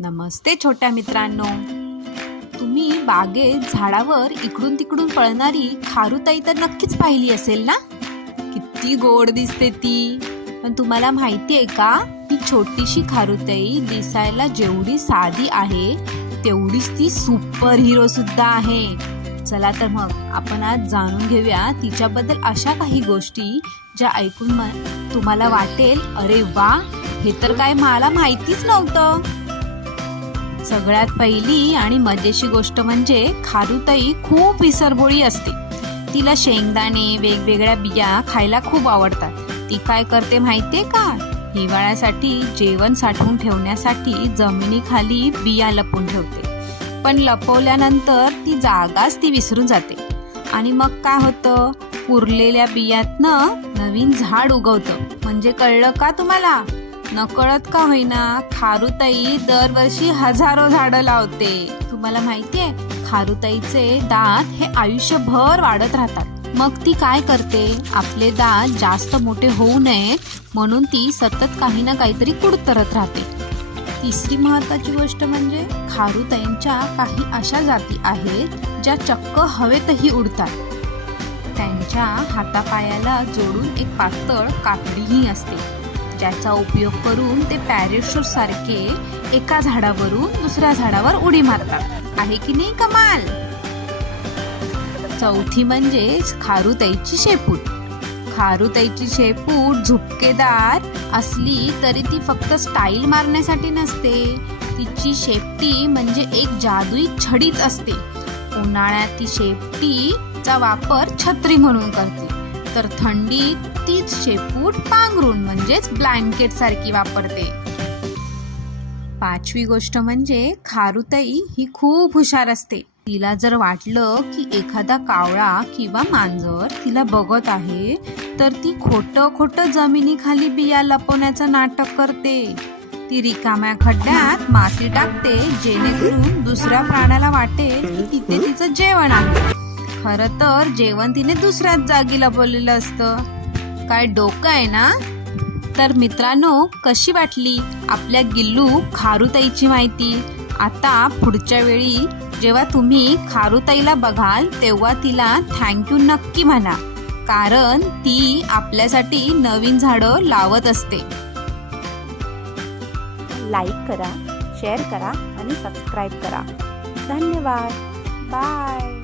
नमस्ते छोट्या मित्रांनो. तुम्ही बागेत झाडावर इकडून तिकडून पळणारी खारुताई तर नक्कीच पाहिली असेल ना. किती गोड दिसते ती. पण तुम्हाला माहिती आहे का, ही छोटीशी खारुताई दिसायला जेवढी साधी आहे तेवढीच ती सुपर हिरो सुद्धा आहे. चला तर मग आपण आज जाणून घेऊया तिच्याबद्दल अशा काही गोष्टी ज्या ऐकून तुम्हाला वाटेल, अरे वा, हे तर काय मला माहितीच नव्हतं. सगळ्यात पहिली आणि मजेची गोष्ट म्हणजे खारुताई खूप विसरबोळी असते. तिला शेंगदाणे, वेगवेगळ्या बिया खायला खूप आवडतात. ती काय करते माहितीये का, हिवाळ्यासाठी जेवण साठवून ठेवण्यासाठी जमिनीखाली बिया लपवून ठेवते. पण लपवल्यानंतर ती जागाच ती विसरून जाते आणि मग काय होतं, उरलेल्या बियातनं नवीन झाड उगवतं. म्हणजे कळलं का तुम्हाला? नकळत का होईना खारुताई दरवर्षी हजारो झाडं लावते. तुम्हाला माहितीये, खारुताईचे दात हे आयुष्यभर वाढत राहतात. मग ती काय करते, आपले दात जास्त मोठे होऊ नयेत म्हणून ती सतत काही ना काहीतरी कुडतरत राहते. तिसरी महत्वाची गोष्ट म्हणजे खारुताईंच्या काही अशा जाती आहेत ज्या चक्क हवेतही उडतात. त्यांच्या हातापायाला जोडून एक पातळ काकडीही असते, ज्याचा उपयोग करून ते पॅराशूट सारखे एका झाडावरून दुसऱ्या झाडावर उडी मारतात. आहे की नाही कमाल? चौथी म्हणजे खारुताईची शेपूट. खारुताईची शेपूट झुपकेदार असली तरी ती फक्त स्टाईल मारण्यासाठी नसते. तिची शेपटी म्हणजे एक जादुई छडीच असते. उन्हाळ्यात ती शेपटीचा वापर छत्री म्हणून करते, तर थंडीत तीच शेपूट पांघरून म्हणजेच ब्लँकेट सारखी वापरते. पाचवी गोष्ट म्हणजे खारुताई ही खूप हुशार असते. तिला जर वाटलं की एखादा कावळा किंवा मांजर तिला बघत आहे, तर ती खोटं जमिनीखाली बिया लपवण्याचं नाटक करते. ती रिकाम्या खड्ड्यात माती टाकते, जेणेकरून दुसऱ्या प्राण्याला वाटेल की तिथे तिचं जेवण आहे. खरं तर जेवण तिने दुसऱ्याच जागी लपवलेलं असतं. काय डोकं आहे ना? तर मित्रांनो, कशी वाटली आपल्या गिल्लू खारुताईची माहिती? आता पुढच्या वेळी जेव्हा तुम्ही खारुताईला बघाल तेव्हा तिला थँक्यू नक्की म्हणा, कारण ती आपल्यासाठी नवीन झाडं लावत असते. लाईक करा, शेअर करा आणि सबस्क्राईब करा. धन्यवाद. बाय.